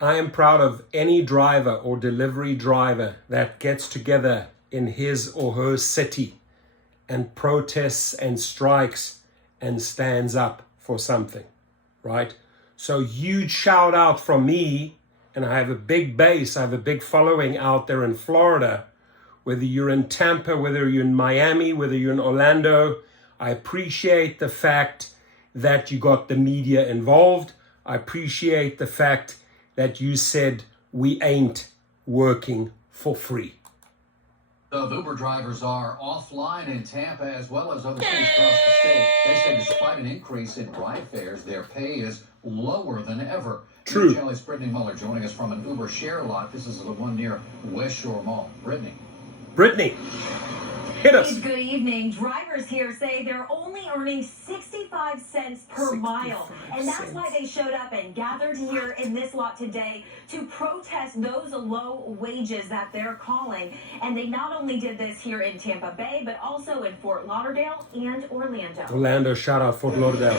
I am proud of any driver or delivery driver that gets together in his or her city and protests and strikes and stands up for something, right? So huge shout out from me, and I have a big base, I have a big following out there in Florida, whether you're in Tampa, whether you're in Miami, whether you're in Orlando. I appreciate the fact that you got the media involved. I appreciate the fact that you said we ain't working for free. The Uber drivers are offline in Tampa as well as other cities across the state. They say despite an increase in ride fares, their pay is lower than ever. True. Charlie's Brittany Muller joining us from an Uber share lot. This is the one near West Shore Mall. Brittany, hit us. Good evening. Drivers here say they're only earning 65 cents per mile. And that's why they showed up and gathered here in this lot today to protest those low wages that they're calling. And they not only did this here in Tampa Bay, but also in Fort Lauderdale and Orlando. Orlando, shout out Fort Lauderdale.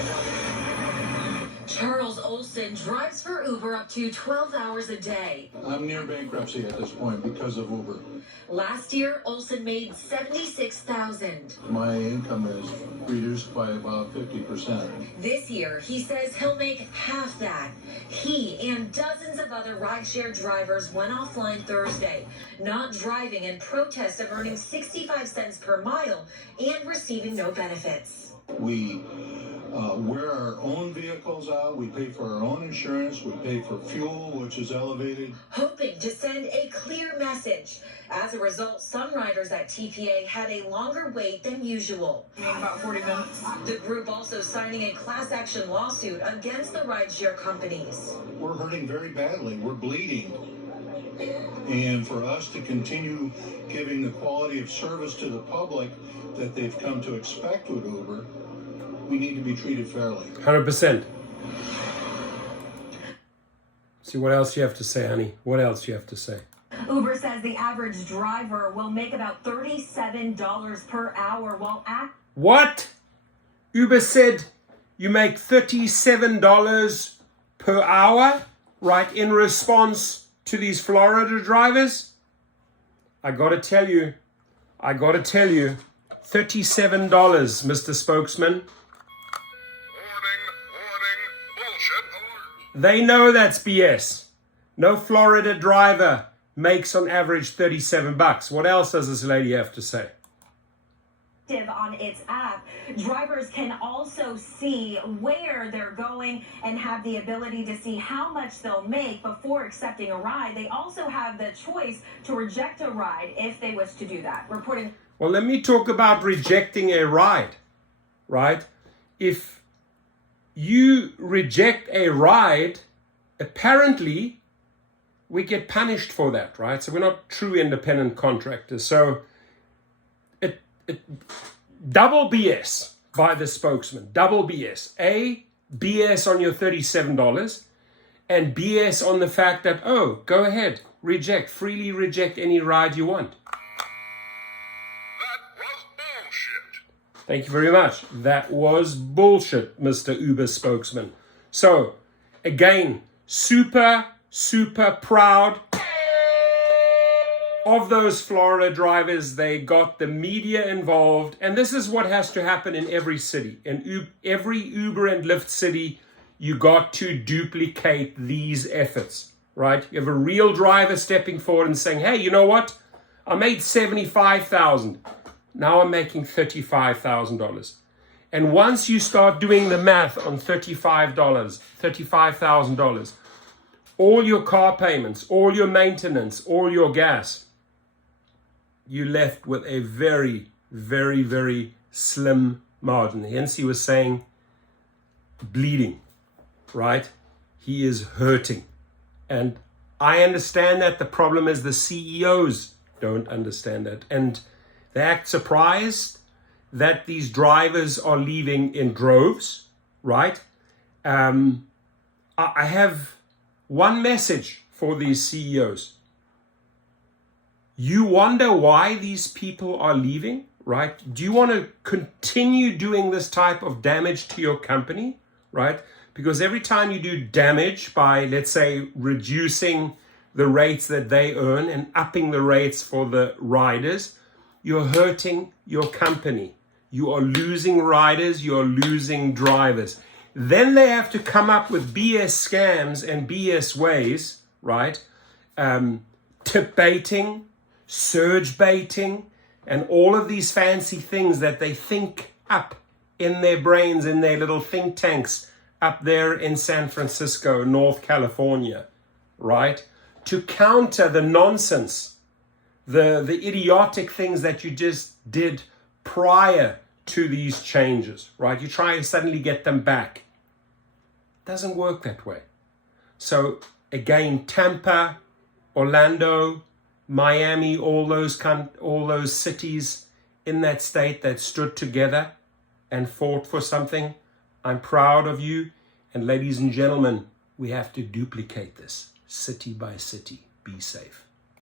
Charles Olson drives for Uber up to 12 hours a day. I'm near bankruptcy at this point because of Uber. Last year, Olson made $76,000. My income is reduced by about 50%. This year, he says he'll make half that. He and dozens of other rideshare drivers went offline Thursday, not driving in protest of earning 65 cents per mile and receiving no benefits. We wear our own vehicles out. We pay for our own insurance. We pay for fuel, which is elevated. Hoping to send a clear message. As a result, some riders at TPA had a longer wait than usual. About 40 minutes. The group also signing a class action lawsuit against the rideshare companies. We're hurting very badly. We're bleeding. And for us to continue giving the quality of service to the public that they've come to expect with Uber, we need to be treated fairly. 100%. See what else you have to say, honey. What else you have to say? Uber says the average driver will make about $37 per hour while What? Uber said you make $37 per hour, right, in response to these Florida drivers? I gotta tell you, $37, Mr. Spokesman. They know that's BS. No Florida driver makes on average $37. What else does this lady have to say? On its app, drivers can also see where they're going and have the ability to see how much they'll make before accepting a ride. They also have the choice to reject a ride if they wish to do that. Reporting. Well, let me talk about rejecting a ride, right? If you reject a ride, apparently we get punished for that, right? So we're not true independent contractors. So it double BS by the spokesman, double BS. BS on your $37 and BS on the fact that, oh, go ahead, freely reject any ride you want. Thank you very much. That was bullshit, Mr. Uber spokesman. So, again, super proud of those Florida drivers. They got the media involved. And this is what has to happen in every city. In every Uber and Lyft city, you got to duplicate these efforts, right? You have a real driver stepping forward and saying, hey, you know what? I made $75,000. Now I'm making $35,000. And once you start doing the math on $35,000, all your car payments, all your maintenance, all your gas, you're left with a very, very, very slim margin. Hence he was saying bleeding, right? He is hurting. And I understand that. The problem is the CEOs don't understand that. And they act surprised that these drivers are leaving in droves, right? I have one message for these CEOs. You wonder why these people are leaving, right? Do you want to continue doing this type of damage to your company, right? Because every time you do damage by, let's say, reducing the rates that they earn and upping the rates for the riders, you're hurting your company. You are losing riders, you're losing drivers. Then they have to come up with BS scams and BS ways, right? Tip baiting, surge baiting, and all of these fancy things that they think up in their brains, in their little think tanks up there in San Francisco, North California, right? To counter the nonsense, the idiotic things that you just did prior to these changes, right? You try and suddenly get them back. Doesn't work that way. So again, Tampa, Orlando, Miami, all those cities in that state that stood together and fought for something. I'm proud of you. And ladies and gentlemen, we have to duplicate this city by city. Be safe.